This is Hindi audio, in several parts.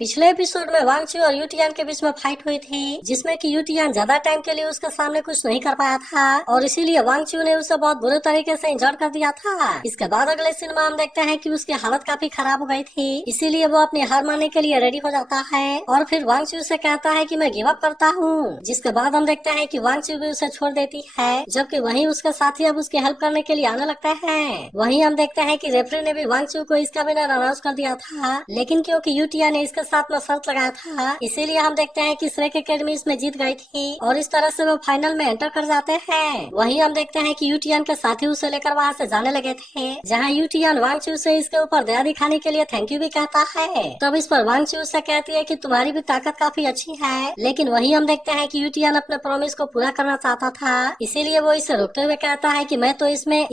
पिछले एपिसोड में वांगचू और यूटियान के बीच में फाइट हुई थी, जिसमें कि यूटियान ज्यादा टाइम के लिए उसके सामने कुछ नहीं कर पाया था और इसीलिए वांगचू ने उसे बहुत बुरे तरीके से इंजर्ड कर दिया था। इसके बाद अगले सीन में हम देखते हैं कि उसकी हालत काफी खराब हो गई थी, इसीलिए वो अपनी हार मानने के लिए रेडी हो जाता है और फिर वांगचू से कहता है कि मैं गिव अप करता हूँ। जिसके बाद हम देखते हैं कि वांगचू भी उसे छोड़ देती है, जबकि वहीं उसके साथी अब उसकी हेल्प करने के लिए आने लगता है। वहीं हम देखते हैं कि रेफरी ने भी वांगचू को इसका विनर अनाउंस कर दिया था, लेकिन क्योंकि यूटिया ने इसके साथ में शर्त लगाया था, इसीलिए हम देखते हैं कि श्रेक एकेडमी इसमें जीत गई थी और इस तरह से वो फाइनल में एंटर कर जाते हैं। वहीं हम देखते हैं कि यूटियान के साथी उसे लेकर वहाँ से जाने लगे थे, जहाँ यूटियान वांगचू से इसके ऊपर दया दिखाने के लिए थैंक यू भी कहता है। तब इस पर वांगचू से कहती है कि तुम्हारी भी ताकत काफी अच्छी है, लेकिन वहीं हम देखते हैं कि यूटियान अपने प्रॉमिस को पूरा करना चाहता था, इसीलिए वो इसे रोकते हुए कहता है कि मैं तो इसमें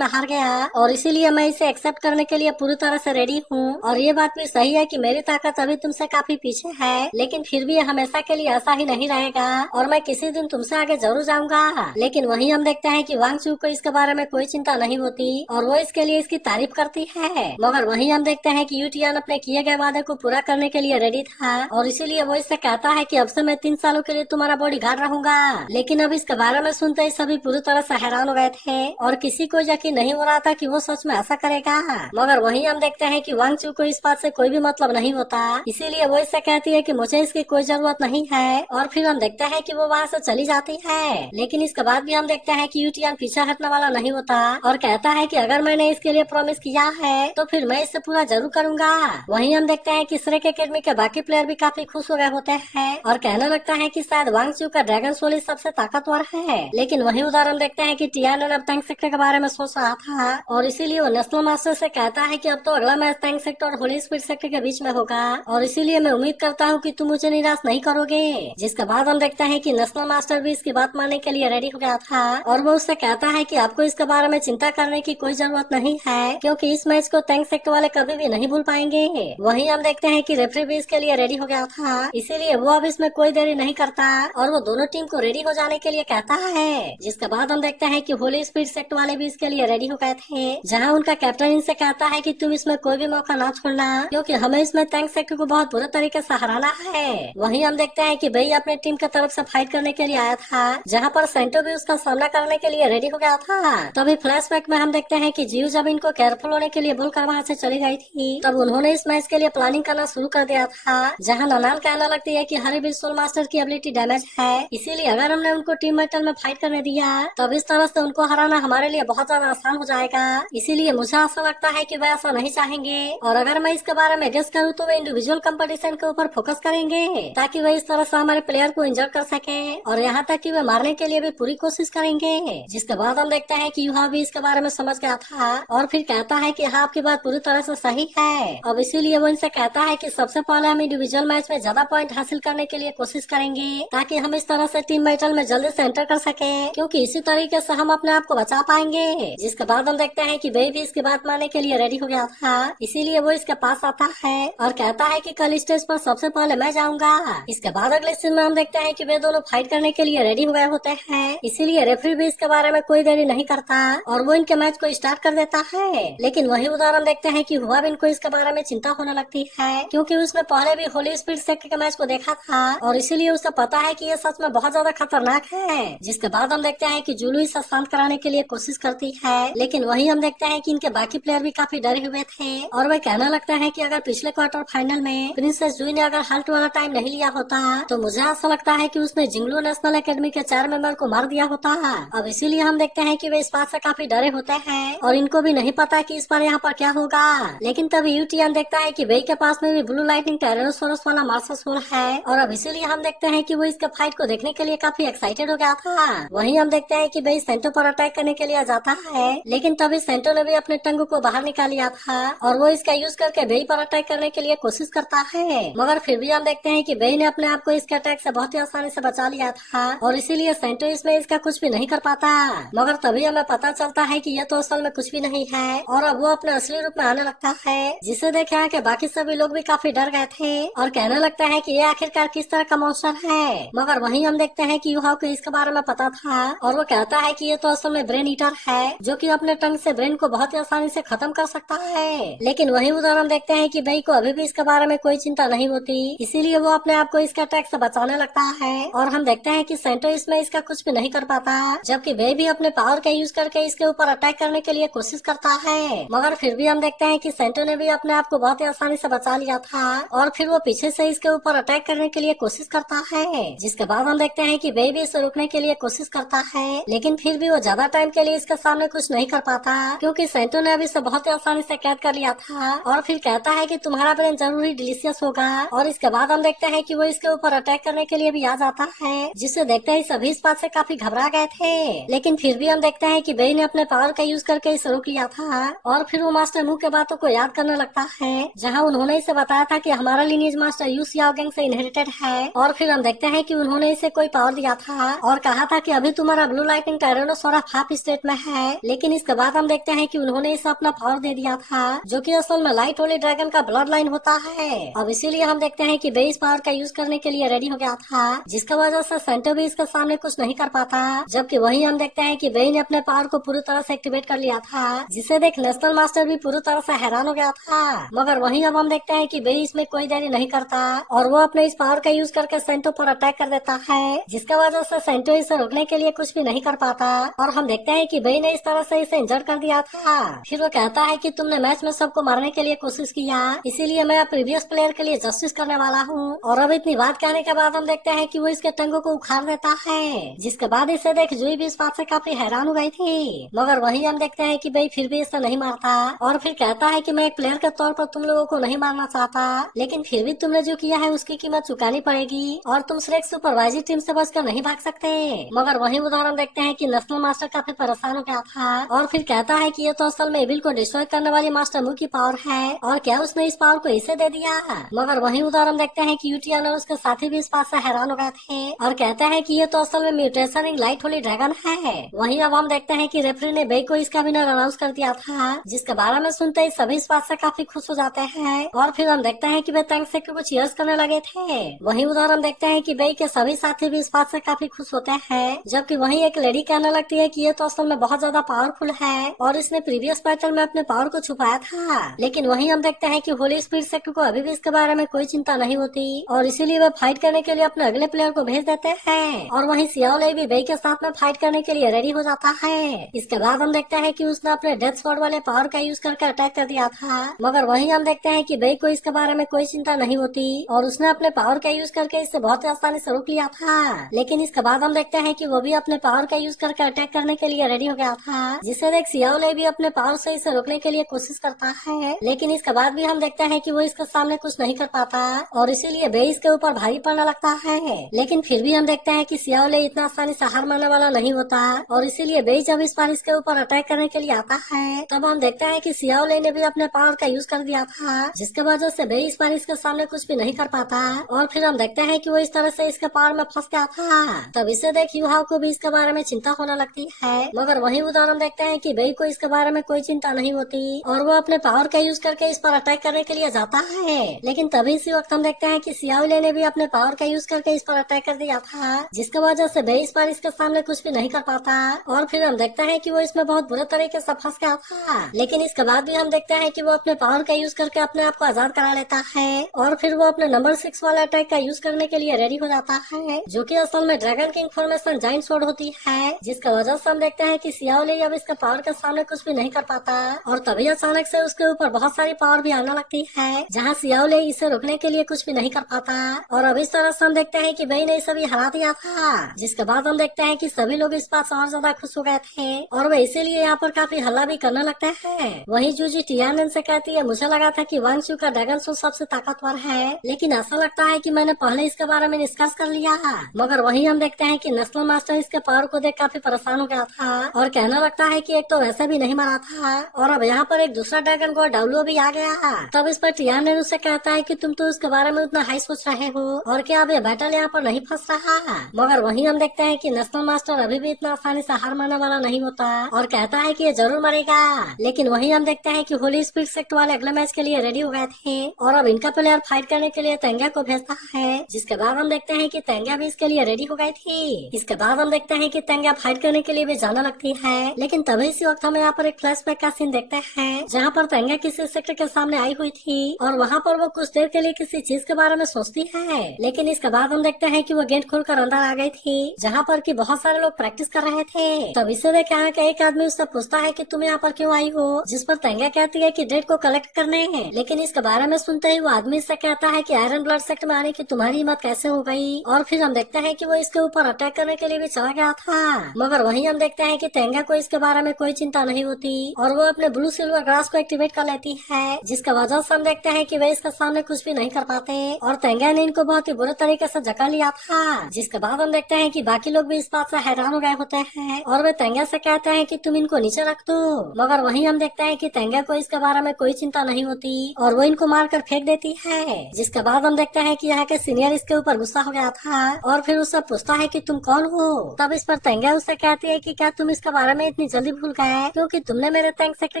हार गया और इसीलिए मैं इसे एक्सेप्ट करने के लिए पूरी तरह से रेडी हूँ। और ये बात भी सही है कि मेरी ताकत अभी तुमसे काफी पीछे है, लेकिन फिर भी हमेशा के लिए ऐसा ही नहीं रहेगा और मैं किसी दिन तुमसे आगे जरूर जाऊंगा। लेकिन वहीं हम देखते हैं कि वांगचू को इसके बारे में कोई चिंता नहीं होती और वो इसके लिए इसकी तारीफ करती है। मगर वहीं हम देखते हैं कि यूटियान अपने किए गए वादे को पूरा करने के लिए रेडी था और इसीलिए वो इससे कहता है कि अब से मैं 3 सालों के लिए तुम्हारा बॉडी गार्ड रहूंगा। लेकिन अब इसके बारे में सुनते ही सभी पूरी तरह से हैरान हो गए थे और किसी को यकीन नहीं हो रहा था कि वो सच में ऐसा करेगा। मगर वहीं हम देखते हैं कि वांगचू को इस बात से कोई भी मतलब नहीं होता, इसीलिए वो इससे कहती है कि मुझे इसकी कोई जरूरत नहीं है और फिर हम देखते हैं कि वो वहाँ से चली जाती है। लेकिन इसके बाद भी हम देखते हैं कि यूटियान पीछे हटने वाला नहीं होता और कहता है कि अगर मैंने इसके लिए प्रॉमिस किया है तो फिर मैं इसे पूरा जरूर करूंगा। वहीं हम देखते हैं कि श्रेक एकेडमी के बाकी प्लेयर भी काफी खुश हो गए होते हैं और कहने लगता है कि शायद वांगचू का ड्रैगन सोल सबसे ताकतवर है। लेकिन वहीं उधर हम देखते हैं कि टियानन अब टैंक सेक्टर के बारे में सोच रहा था और इसीलिए वो नेशनल मास्टर से कहता है कि अब तो अगला मैच टैंक सेक्टर और होली स्पीड सेक्टर के बीच में होगा और इसीलिए मैं उम्मीद करता हूँ कि तुम मुझे निराश नहीं करोगे। जिसके बाद हम देखते हैं कि नेशनल मास्टर भी इसकी बात मानने के लिए रेडी हो गया था और वो उससे कहता है कि आपको इसके बारे में चिंता करने की कोई जरूरत नहीं है, क्योंकि इस मैच को टैंक सेक्टर वाले कभी भी नहीं भूल पाएंगे। वहीं हम देखते हैं कि रेफरी भी इसके लिए रेडी हो गया था, इसीलिए वो अब इसमें कोई देरी नहीं करता और वो दोनों टीम को रेडी हो जाने के लिए कहता है। जिसके बाद हम देखते हैं कि होली स्पीड सेक्टर वाले भी इसके लिए रेडी हो गए थे, जहाँ उनका कैप्टन इनसे कहता है कि तुम इसमें कोई भी मौका ना छोड़ना, क्योंकि हमें इसमें टैंक सेक्टर को बहुत बुरे तरीके से हराना है। वहीं हम देखते हैं कि भाई अपने टीम की तरफ से फाइट करने के लिए आया था, जहाँ पर सेंटो भी उसका सामना करने के लिए रेडी हो गया था। तभी फ्लैशबैक में हम देखते हैं कि जीव जब इनको केयरफुल होने के लिए बोलकर वहाँ से चली गई थी, तब उन्होंने इस मैच के लिए प्लानिंग करना शुरू कर दिया था, जहाँ ननान कहने लगती है कि हरी भी सोल मास्टर की एबिलिटी डैमेज है, इसीलिए अगर हमने उनको टीम बैटल में फाइट करने दिया तब इस तरह से उनको हराना हमारे लिए बहुत ज्यादा आसान हो जाएगा। इसीलिए मुझे ऐसा लगता है कि वे ऐसा नहीं चाहेंगे और अगर मैं इसके बारे में गेस करूँ तो वे इंडिविजुअल कंपटीशन के ऊपर फोकस करेंगे, ताकि वे इस तरह से हमारे प्लेयर को इंजर कर सके और यहाँ तक कि वे मारने के लिए भी पूरी कोशिश करेंगे। जिसके बाद हम देखते हैं कि युवा भी इसके बारे में समझ गया था और फिर कहता है कि हाँ, आपकी बात पूरी तरह से सही है। अब इसीलिए वो इनसे कहता है कि सबसे पहले हम इंडिविजुअल मैच में ज्यादा पॉइंट हासिल करने के लिए कोशिश करेंगे, ताकि हम इस तरह से टीम बैटल में जल्दी से एंटर कर सके, क्योंकि इसी तरीके से हम अपने आप को बचा पाएंगे। जिसके बाद हम देखते हैं कि वे भी इसकी बात मानने के लिए रेडी हो गया था, इसीलिए वो इसके पास आता है और कहता है कि कल स्टेज पर सबसे पहले मैं जाऊंगा। इसके बाद अगले सीन में हम देखते हैं कि वे दोनों फाइट करने के लिए रेडी हो गए होते हैं, इसीलिए रेफरी भी इसके बारे में कोई देरी नहीं करता और वो इनके मैच को स्टार्ट कर देता है। लेकिन वही उदाहरण देखते हैं कि हुआ बिन को इसके बारे में चिंता होने लगती है, क्योंकि उसने पहले भी होली स्पीड सेक्टर के मैच को देखा था और इसीलिए उसे पता है कि ये सच में बहुत ज्यादा खतरनाक है। जिसके बाद हम देखते हैं कि जूलू इसे शांत कराने के लिए कोशिश करती है, लेकिन वही हम देखते हैं कि इनके बाकी प्लेयर भी काफी डरे हुए थे और वे कहने लगता है कि अगर पिछले क्वार्टर फाइनल में प्रिंसेस जुई ने अगर हल्ट वाला टाइम नहीं लिया होता तो मुझे ऐसा लगता है कि उसने जिंगलू नेशनल एकेडमी के 4 मेंबर को मार दिया होता। अब इसीलिए हम देखते हैं कि वे इस बात से काफी डरे होते हैं और इनको भी नहीं पता कि इस बार यहाँ पर क्या होगा। लेकिन तभी यूटियान देखता है कि वे के पास में भी ब्लू लाइटनिंग टेरानोसोरस वाला मास्टर सोल है और अब इसीलिए हम देखते हैं कि वो इसके फाइट को देखने के लिए काफी एक्साइटेड हो गया था। वहीं हम देखते हैं कि वे सेंटो पर अटैक करने के लिए जाता है, लेकिन तभी सेंटो ने भी अपने टंग को बाहर निकाल लिया था और वो इसका यूज करके बेई पर अटैक करने के लिए कोशिश करता है, मगर फिर भी हम देखते हैं कि बेई ने अपने आप को इसके अटैक से बहुत ही आसानी से बचा लिया था और इसीलिए सेंटो इसमें इसका कुछ भी नहीं कर पाता। मगर तभी हमें पता चलता है कि यह तो असल में कुछ भी नहीं है और अब वो अपने असली रूप में आने लगता है, जिसे देखे आके बाकी सभी लोग भी काफी डर गए थे और कहने लगता है कि ये आखिरकार किस तरह का मॉन्स्टर है। मगर वहीं हम देखते हैं कि युवा को इसके बारे में पता था और वो कहता है कि ये तो असल में ब्रेन ईटर है, जो कि अपने टंग से ब्रेन को बहुत ही आसानी से खत्म कर सकता है। लेकिन वहीं उधर उधर हम देखते हैं कि बेई को अभी भी इसके बारे में कोई चिंता नहीं होती, इसीलिए वो अपने आप को इसके अटैक से बचाने लगता है। और हम देखते हैं कि सेंटो इसमें इसका कुछ भी नहीं कर पाता, जबकि बेई भी अपने पावर का यूज करके इसके ऊपर अटैक करने के लिए कोशिश करता है। मगर फिर भी हम देखते हैं कि सेंटो ने भी अपने आप को बहुत ही आसानी से बचा लिया था और फिर वो पीछे से इसके ऊपर अटैक करने के लिए कोशिश करता है। जिसके बाद हम देखते हैं कि बेई भी इसे रोकने के लिए कोशिश करता है, लेकिन फिर भी वो ज्यादा टाइम के लिए इसके सामने कुछ नहीं कर पाता, क्योंकि सेंटो ने अभी इसे बहुत ही आसानी से कैद कर लिया था। और फिर कहता है कि तुम्हारा ब्रेन जरूर ही डिलीशियस होगा। और इसके बाद हम देखते हैं कि वो इसके ऊपर अटैक करने के लिए भी आ जाता है, जिसे देखते ही सभी इस बात से काफी घबरा गए थे। लेकिन फिर भी हम देखते हैं कि बेई ने अपने पावर का यूज करके इसे रोक लिया था। और फिर वो मास्टर मू के बातों को याद करने लगता है, जहाँ उन्होंने इसे बताया था कि हमारा lineage master you Xiao gang से इनहेरिटेड है। और फिर हम देखते हैं कि उन्होंने इसे कोई पावर दिया था और कहा था कि अभी तुम्हारा ब्लू लाइटनिंग टायरेनोसोरस हाफ स्टेट में है। लेकिन इसके बाद हम देखते हैं कि उन्होंने इसे अपना पावर दे दिया था, जो कि असल में लाइट होली ड्रैगन का ब्लड लाइन होता है। अब इसीलिए हम देखते हैं कि बेई इस पावर का यूज करने के लिए रेडी हो गया था, जिसका वजह से सेंटो भी इसके सामने कुछ नहीं कर पाता। जबकि वहीं हम देखते हैं कि बेई ने अपने पावर को पूरी तरह से एक्टिवेट कर लिया था, जिसे देख नेशनल मास्टर भी पूरी तरह से हैरान हो गया था। मगर वहीं अब हम देखते हैं कि बेई इसमें कोई देरी नहीं करता और वो अपने इस पावर का यूज करके सेंटो पर अटैक कर देता है, जिसका वजह से सेंटो इसे रोकने के लिए कुछ भी नहीं कर पाता। और हम देखते हैं कि बेई ने इस तरह से इसे इंजर्ड कर दिया था। फिर वो कहता है कि तुमने मैच में सबको मारने के लिए कोशिश किया, इसीलिए मैं प्रीवियस प्लेयर के लिए जस्टिस करने वाला हूँ। और अब इतनी बात कहने के बाद हम देखते हैं कि वो इसके टंगों को उखाड़ देता है, जिसके बाद इसे देख जुई भी इस बात से काफी हैरान हो गई थी। मगर वहीं हम देखते हैं कि बेई फिर भी इसे नहीं मारता और फिर कहता है कि मैं एक प्लेयर के तौर पर तुम लोगों को नहीं मारना चाहता, लेकिन फिर भी तुमने जो किया है उसकी कीमत चुकानी पड़ेगी और तुम सिर्फ सुपरवाइजरी टीम से बचकर नहीं भाग सकते। मगर वहीं उदाहरण देखते हैं कि नेशनल मास्टर काफी परेशान हो गया था और फिर कहता है कि ये तो असल में एविल को डिस्ट्रॉय करने वाली मास्टर मू की पावर है और क्या उसने इस पावर को इसे दे दिया। मगर वहीं उदाहरण देखते हैं कि यूटियान और उसके साथी भी इस बात से हैरान हो गए थे और कहते हैं कि ये तो असल में mutation in light Holi dragon है। वहीं अब हम देखते हैं कि रेफरी ने बेई को इसका विनर अनाउंस कर दिया था, जिसके बारे में सुनते ही सभी इस बात से काफी खुश हो जाते हैं और फिर हम देखते हैं कि वे थैंक्स से कुछ यर्स करने लगे थे। वहीं उदाहरण देखते हैं कि बेई के सभी साथी भी इस बात से काफी खुश होते हैं, जबकि वहीं एक लेडी कहने लगती है कि ये तो असल में बहुत ज्यादा पावरफुल है और इसने प्रीवियस बैटल में अपने पावर को छुपाया था। लेकिन वहीं हम देखते हैं कि होली स्पिरिट सेक्टर को अभी भी इसके बारे में कोई चिंता नहीं होती और इसीलिए वे फाइट करने के लिए अपने अगले प्लेयर को भेज देते हैं। और वहीं सियाओ लेई भी बेई के साथ में फाइट करने के लिए रेडी हो जाता है। इसके बाद हम देखते हैं कि उसने अपने डेथ स्वॉर्ड वाले पावर का यूज करके अटैक कर दिया था। मगर वहीं हम देखते हैं कि बेई को इसके बारे में कोई चिंता नहीं होती और उसने अपने पावर का यूज करके इससे बहुत आसानी से रोक लिया था। लेकिन इसके बाद हम देखते हैं कि वो भी अपने पावर का यूज करके अटैक करने के लिए रेडी हो गया था, जिसे देख सियाओ लेई भी अपने पावर से इसे रोकने के लिए कोशिश करता है। लेकिन इसके बाद भी हम देखते हैं कि वो इसके सामने कुछ नहीं कर पाता और इसीलिए बेई इसके ऊपर भारी पड़ने लगता है। लेकिन फिर भी हम देखते हैं कि सियाओ लेई इतना आसानी से हार मानने वाला नहीं होता और इसीलिए बेई जब इस बार इसके ऊपर अटैक करने के लिए आता है तब हम देखते हैं कि सियाओ लेई ने भी अपने पावर का यूज कर दिया था, जिसके वजह से बेई इस बार इसके सामने कुछ भी नहीं कर पाता और फिर हम देखते हैं कि वो इस तरह से इसके पावर में फंस गया था। तब इसे देख यूहाओ को भी इसके बारे में चिंता होने लगती है। मगर वही उदाहरण देखते हैं कि बेई को इसके बारे में कोई चिंता नहीं होती और वो अपने पावर का यूज करके इस पर अटैक करने के लिए जाता है। लेकिन तभी इसी वक्त हम देखते हैं कि सियाओ लेई ने भी अपने पावर का यूज करके इस पर अटैक कर दिया था, जिसकी वजह से बेई इस बार इसके सामने कुछ भी नहीं कर पाता और फिर हम देखते हैं कि वो इसमें बहुत बुरे तरीके से फंस गया था। लेकिन इसके बाद भी हम देखते हैं कि वो अपने पावर का यूज करके अपने आप को आजाद करा लेता है और फिर वो अपने नंबर 6 वाले अटैक का यूज करने के लिए रेडी हो जाता है, जो कि असल में dragon king formation giant sword होती है, जिसकी वजह से हम देखते हैं कि सियाओ लेई अब इसके पावर के सामने कुछ भी नहीं कर पाता और तभी अचानक से उसके ऊपर बहुत सारी पावर भी आने लगती है, जहाँ सियाओ लेई इसे रोकने के लिए कुछ भी नहीं कर पाता और अब इस तरह से हम देखते हैं कि बेई ने इसे भी हरा दिया था। जिसके बाद हम देखते हैं कि सभी लोग इस बात से और ज्यादा खुश हो गए थे और वे इसीलिए यहाँ पर काफी हल्ला भी करने लगते हैं। वहीं जूजी टियानन से कहती है, मुझे लगा था कि वांगचू का ड्रैगन सूट सबसे ताकतवर है, लेकिन ऐसा लगता है कि मैंने पहले इसके बारे में निष्कर्ष कर लिया। मगर वहीं हम देखते हैं कि नेशनल मास्टर इसके पावर को देख काफी परेशान हो गया था और कहने लगता है कि एक तो वैसे भी नहीं मरा था और अब यहाँ पर एक दूसरा ड्रैगन गॉड डाउलो भी आ गया। तब इस पर टियानन उससे कहता है कि तुम तो उसके बारे में उतना हाई सोच रहे हो और क्या अब ये बैटल यहाँ पर नहीं फंस रहा। मगर वहीं हम देखते हैं कि नेशनल मास्टर अभी भी इतना आसानी से हार मानने वाला नहीं होता और कहता है कि ये जरूर मरेगा। लेकिन वहीं हम देखते हैं कि होली स्पिरिट सेक्ट वाले अगले मैच के लिए रेडी हो गए थे और अब इनका प्लेयर फाइट करने के लिए तेंगा को भेजता है, जिसके बाद हम देखते हैं कि तेंगा भी इसके लिए रेडी हो गई थी। इसके बाद हम देखते हैं कि तेंगा फाइट करने के लिए भी जाने लगती है। लेकिन तभी इसी वक्त हम यहाँ पर एक फ्लैशबैक का सीन देखते हैं, जहाँ पर तेंगा किसी से सेक्टर के सामने आई हुई थी और वहाँ पर वो कुछ देर के लिए किसी चीज के बारे में सोचती है। लेकिन इसके बाद हम देखते हैं कि वो गेट खोलकर अंदर आ गई थी जहाँ पर कि बहुत सारे लोग प्रैक्टिस कर रहे थे। तब इसे देख यहाँ का एक आदमी उससे पूछता है कि तुम यहाँ पर क्यों आई हो, जिस पर तेंगा कहती है कि डेट को कलेक्ट करने हैं। लेकिन इसके बारे में सुनते ही वो आदमी से कहता है कि आयरन ब्लड सेक्टर में आने की तुम्हारी हिम्मत कैसे हो गई। और फिर हम देखते हैं कि वो इसके ऊपर अटैक करने के लिए भी चला गया था, मगर वहीं हम देखते हैं कि तेंगा को इसके बारे में कोई चिंता नहीं होती और वो अपने ब्लू सिल्वर ग्लास को एक्टिवेट कर लेती है, जिसका वजह से हम देखते हैं कि वे इसके सामने कुछ भी नहीं कर पाते और तेंगा ने इनको बहुत ही बुरे तरीके से जकड़ लिया था। जिसके बाद हम देखते हैं कि बाकी लोग भी इस बात से हैरान हो गए होते हैं और वे तेंगा से कहते हैं कि तुम इनको नीचे रख दो, मगर वहीं हम देखते हैं कि तेंगा को इसके बारे में कोई चिंता नहीं होती और वो इनको मारकर फेंक देती है। जिसके बाद हम देखते हैं कि यहाँ के सीनियर इसके ऊपर गुस्सा हो गया था और फिर उससे पूछता है कि तुम कौन हो। तब इस पर तेंगा उससे कहती है कि क्या तुम इसके बारे में इतनी जल्दी भूल गए क्योंकि तुमने मेरे टैंक सेक्टर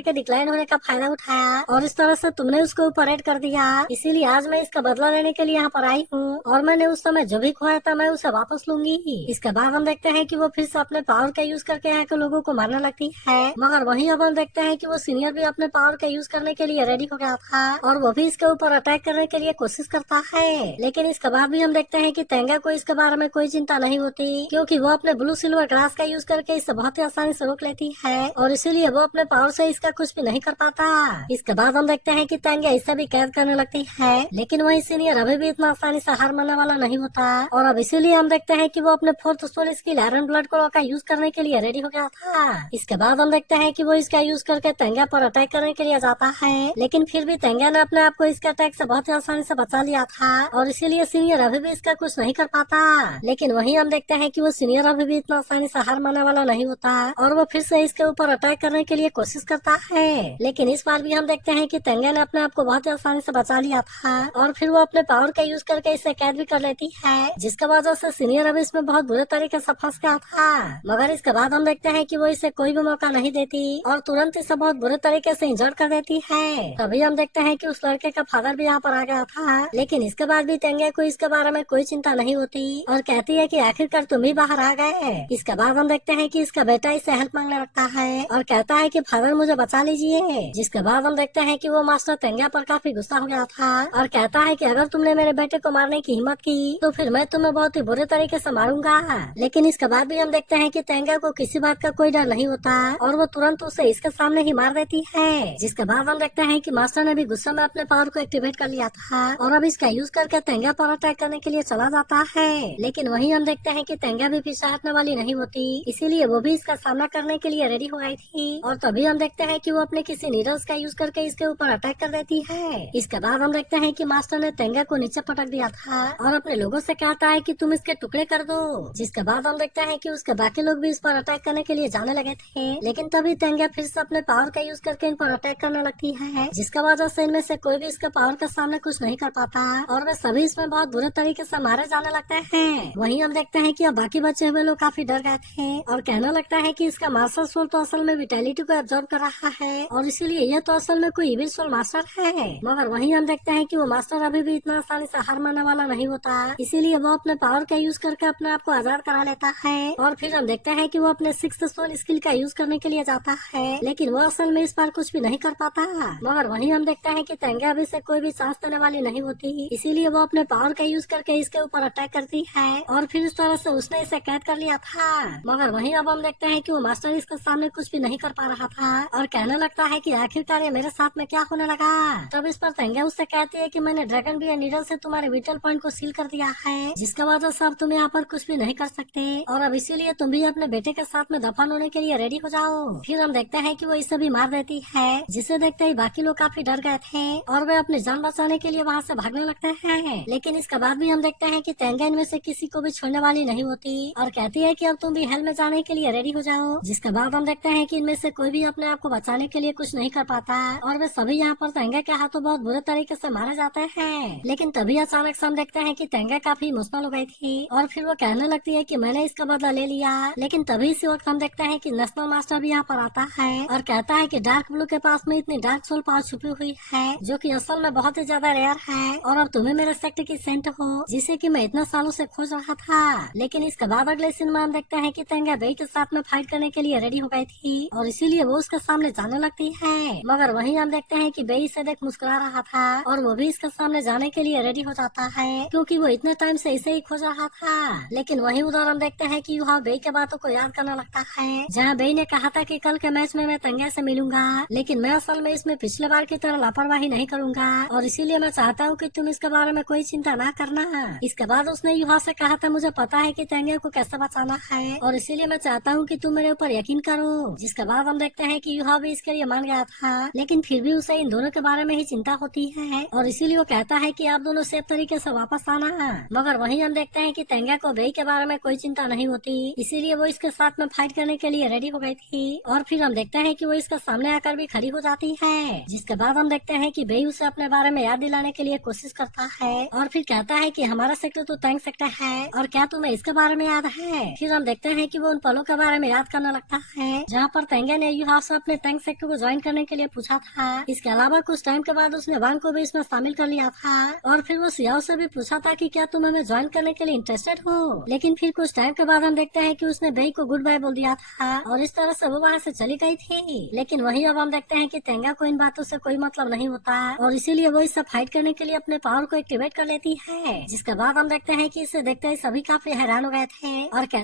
के डिक्लाइन होने का फायदा उठाया और इस तरह से तुमने उसको ऊपर रेड कर दिया, इसीलिए आज मैं इसका बदला लेने के लिए यहाँ पर आई हूँ और मैंने उस समय जो भी खोया था मैं उसे वापस लूंगी। इसके बाद हम देखते हैं कि वो फिर से अपने पावर का यूज करके यहाँ के लोगों को मारने लगती है, मगर वहीं अब हम देखते हैं कि वो सीनियर भी अपने पावर का यूज करने के लिए रेडी हो गया था और वो भी इसके ऊपर अटैक करने के लिए कोशिश करता है। लेकिन इसके बाद भी हम देखते हैं कि तेंगा को इसके बारे में कोई चिंता नहीं होती क्योंकि वो अपने ब्लू सिल्वर ग्लास का यूज करके इसे बहुत ही आसानी से रोक लेती है और इसीलिए वो अपने पावर से इसका कुछ भी नहीं कर पाता। इसके बाद हम देखते हैं कि तेंगा इसे भी कैद करने लगती है, लेकिन वही सीनियर अभी भी इतना आसानी से हार मानने वाला नहीं होता और अब इसीलिए हम देखते हैं कि वो अपने fourth soul skill iron blood को का यूज करने के लिए रेडी हो गया था। इसके बाद हम देखते हैं कि वो इसका यूज करके तेंगा पर अटैक करने के लिए जाता है, लेकिन फिर भी तेंगा ने अपने आप को इसके अटैक से बहुत ही आसानी से बचा लिया था और इसीलिए सीनियर अभी भी इसका कुछ नहीं कर पाता। लेकिन वहीं हम देखते हैं कि वो सीनियर अभी भी इतना आसानी से हार मानने वाला नहीं होता और वो फिर से इसके ऊपर अटैक करने के लिए कोशिश करता है, लेकिन इस बार भी हम देखते हैं कि तेंगा ने अपने आप को बहुत ही आसानी से बचा लिया था और फिर वो अपने पावर का यूज करके इसे कैद भी कर लेती है, जिसका वजह से सीनियर अभी इसमें बहुत बुरे तरीके से फंस गया था। मगर इसके बाद हम देखते हैं कि वो इसे कोई भी मौका नहीं देती और तुरंत इसे बहुत बुरे तरीके से इंजर्ड कर देती है। तभी हम देखते हैं कि उस लड़के का फादर भी यहाँ पर आ गया था, लेकिन इसके बाद भी तेंगा को इसके बारे में कोई चिंता नहीं होती और कहती है कि आखिरकार तुम ही बाहर आ गए। इसके बाद हम देखते हैं कि इसका बेटा इससे हेल्प मांगने लगता है और कहता है कि फादर मुझे बचा लीजिए। जिसके बाद हम देखते हैं कि वो मास्टर तेंगा पर काफी गुस्सा हो गया था और कहता है कि अगर तुमने मेरे बेटे को मारने की हिम्मत की तो फिर मैं तुम्हें बहुत ही बुरे तरीके से मारूंगा। लेकिन इसके बाद भी हम देखते हैं कि तेंगा को किसी बात का कोई डर नहीं होता और वो तुरंत उसे इसके सामने ही मार देती है। जिसके बाद हम देखते हैं कि मास्टर ने भी गुस्से में अपने पावर को एक्टिवेट कर लिया था और अब इसका यूज करके तेंगा पर अटैक करने के लिए चला जाता है। लेकिन वहीं हम देखते हैं कि तेंगा भी पीछे हटने वाली नहीं होती, इसीलिए वो भी इसका सामना करने के लिए रेडी हो गई थी और तभी हम देखते हैं कि वो अपने किसी नीडल्स का यूज करके इसके ऊपर अटैक कर देती है। इसके बाद हम देखते हैं कि मास्टर ने तेंगा को नीचे पटक दिया था और अपने लोगों से कहता है कि तुम इसके टुकड़े कर दो। जिसके बाद हम देखते हैं कि उसके बाकी लोग भी इस पर अटैक करने के लिए जाने लगे थे, लेकिन तभी तेंगा फिर से अपने पावर का यूज करके इन पर अटैक करने लगती है, जिसका वजह से इनमें से कोई भी इसके पावर के सामने कुछ नहीं कर पाता और वे सभी इसमें बहुत बुरे तरीके से मारे जाने लगते हैं। वहीं हम देखते हैं कि अब बाकी बचे हुए लोग काफी डर गए थे और कहने लगता है कि इसका मास्टर सोल तो असल में विटेलिटी को एब्जॉर्ब कर रहा है और इसीलिए यह तो असल में कोई इविल सोल मास्टर है। मगर वहीं हम देखते हैं कि वो मास्टर अभी भी इतना आसानी से हार मानने वाला नहीं होता, इसीलिए वो अपने पावर का यूज करके अपने आप को आजाद करा लेता है और फिर हम देखते हैं कि वो अपने सिक्स्थ सोल स्किल का यूज करने के लिए जाता है, लेकिन वो असल में इस बार कुछ भी नहीं कर पाता। मगर वहीं हम देखते हैं कि तेंगा अभी से कोई भी चांस देने वाली नहीं होती, इसीलिए वो अपने पावर का यूज करके इसके ऊपर अटैक करती है और फिर इस तरह से उसने इसे कैद कर लिया था। मगर वहीं अब हम देखते हैं कि वो मास्टर इसके सामने कुछ भी नहीं कर पा रहा था और कहने लगता है कि आखिरकार ये मेरे साथ में क्या होने लगा। तब इस पर तेंगा उससे कहती है कि मैंने ड्रैगन बियर नीडल से तुम्हारे विटल पॉइंट को सील कर दिया है, जिसका वजह से अब तुम यहाँ पर कुछ भी नहीं कर सकते और अब इसीलिए तुम भी अपने बेटे के साथ में दफन होने के लिए रेडी हो जाओ। फिर हम देखते हैं कि वो इसे भी मार देती है, जिसे देखते ही बाकी लोग काफी डर गए थे और वे अपनी जान बचाने के लिए वहाँ से भागने लगते हैं। लेकिन इसके बाद भी हम देखते हैं कि तेंगा इनमें से किसी को भी छोड़ने वाली नहीं होती और कहती है कि अब तुम भी हेल में जाने के लिए रेडी हो जाओ। जिसके बाद हम देखते हैं कि इनमें से कोई भी अपने आप को बचाने के लिए कुछ नहीं कर पाता और वे सभी यहाँ पर तेंगा के हाथों बहुत बुरे तरीके से मारे जाते हैं। लेकिन तभी अचानक से हम देखते हैं कि तेंगा काफी इमोशनल हो गई थी और फिर वो कहने लगती है कि मैंने इसका बदला ले लिया। लेकिन तभी इसी वक्त हम देखते हैं कि नेशनल मास्टर भी यहाँ पर आता है और कहता है कि डार्क ब्लू के पास में इतनी डार्क सोल पावर छुपी हुई है जो कि असल में बहुत ही ज्यादा रेयर है और अब तुम्हें मेरे सेक्टर की सेंट हो जिसे कि मैं इतना सालों से खोज रहा था। लेकिन इसके बाद अगले सीन में हम देखते हैं कि तेंगा बेई के साथ में फाइट करने के लिए रेडी हो गई थी और इसीलिए वो उसके सामने जाने लगती है। मगर वहीं हम देखते हैं कि बेई इसे देख मुस्कुरा रहा था और वो भी इसके सामने जाने के लिए रेडी हो जाता है, क्योंकि वो इतने टाइम से इसे ही खोज रहा था। लेकिन वहीं उधर हम देखते हैं कि युहा बेई के बातों को याद करने लगता है, जहाँ बेई ने कहा था कि कल के मैच में मैं तेंगे से मिलूंगा, लेकिन मैं असल में इसमें पिछले बार की तरह लापरवाही नहीं करूंगा और इसीलिए मैं चाहता हूँ कि तुम इसके बारे में कोई चिंता ना करना। इसके बाद उसने युहा से कहा था, मुझे पता है कि तेंगे को कैसे बचाना है और इसीलिए मैं चाहता हूँ कि तुम मेरे ऊपर यकीन करो। जिसके बाद हम देखते हैं कि युहा भी इसके लिए मान गया था, लेकिन फिर भी उसे इन दोनों के बारे में ही चिंता होती है और इसीलिए वो कहता है कि आप दोनों सेफ तरीके से वापस आना। मगर वहीं हम देखते हैं कि तेंगा को बेई के बारे में कोई चिंता नहीं होती, इसीलिए वो इसके साथ में फाइट करने के लिए रेडी हो गई थी और फिर हम देखते हैं कि वो इसके सामने आकर भी खड़ी हो जाती है। जिसके बाद हम देखते हैं कि बेई उसे अपने बारे में याद दिलाने के लिए कोशिश करता है और फिर कहता है कि हमारा सेक्टर तो टैंक सेक्टर है और क्या तुम्हें इसके बारे में याद है। फिर हम देखते हैं कि वो उन पलों के बारे में याद करने लगता है जहाँ पर तेंगे ने युहा से अपने टैंक सेक्टर को ज्वाइन करने के लिए पूछा था। इसके अलावा कुछ टाइम के बाद उसने वांग को भी इसमें शामिल कर लिया था और फिर वो सियाओ से भी पूछा था कि क्या तुम हमें ज्वाइन करने के लिए इंटरेस्टेड हो। लेकिन फिर कुछ टाइम के बाद हम देखते हैं कि उसने बेई को गुड बाय बोल दिया था और इस तरह से वो वहाँ से चली गई थी। लेकिन वहीं अब हम देखते हैं कि तेंगा को इन बातों से कोई मतलब नहीं होता और इसीलिए वो इससे फाइट करने के लिए अपने पावर को एक्टिवेट कर लेती है। जिसके बाद हम देखते हैं कि इसे देखते ही सभी काफी हैरान हो गए थे और